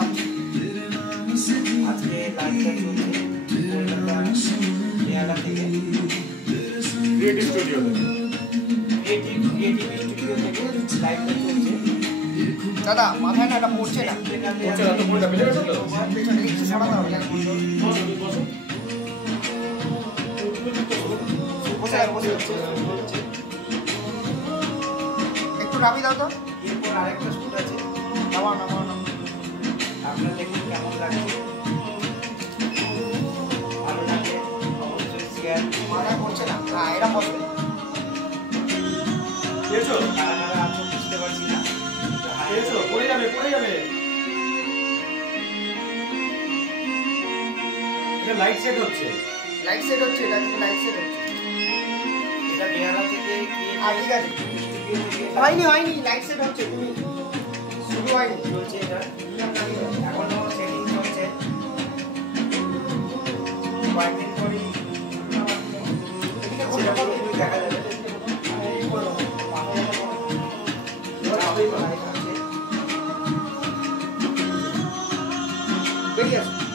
আরামসে। আজকে লাইভটা চলছে পেয়ারা থেকে, ক্রিয়েটিভ স্টুডিও থেকে। ক্রিয়েটিভ স্টুডিও থেকে লাইভটা চলছে। দাদা মাথায় না এটা পড়ছে না, পড়ছে না তো, পড়ে যাবে, ঠিক আছে তো? পেছনে একটু সরাতে হবে। বসো, তুমি বসো। বসে একটু নামি দাও তো। এরপর আরেকটা শুট আছে, নামাও নামাও নামাও। আপনারা দেখুন কেমন লাগছে। ভালো লাগে অবশ্যই শেয়ার। মাথায় পড়ছে না, হ্যাঁ এরা বসবে। পেয়েছো? কারা কারা আছো বুঝতে পারছি না। পেয়েছো? পড়ে যাবে, পড়ে যাবে। এটা লাইট সেট হচ্ছে। লাইট সেট হচ্ছে, এটা কিন্তু লাইট সেট হচ্ছে। এটা বেহালা থেকে ঠিক আছে, হয়নি হয়নি, লাইট সেট হচ্ছে, তুমি শুরু হয়নি। চলছে এটা, এখনো সেটিং চলছে। কয়েকদিন পরেই সেটা পুরোপুরি দেখা যাবে। বেরিয়ে আসো।